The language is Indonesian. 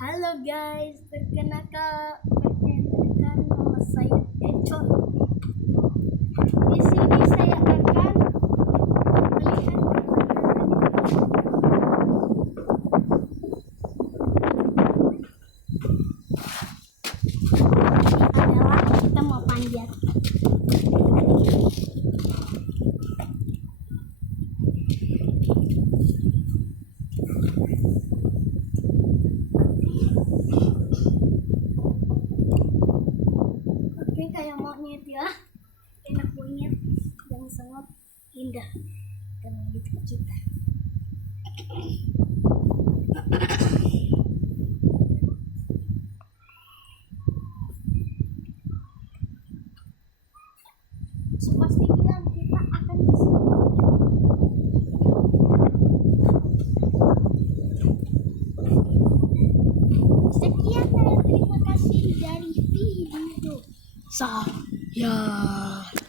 Halo guys, perkenalkan nama saya Econ. Di sini saya akan melihat adalah kita mau panjat. Oke, kayak monyet ya, enak monyet yang sangat indah dan begitu kita. Pasti bilang kita akan kesini. Sekian dan terima kasih dari video saya.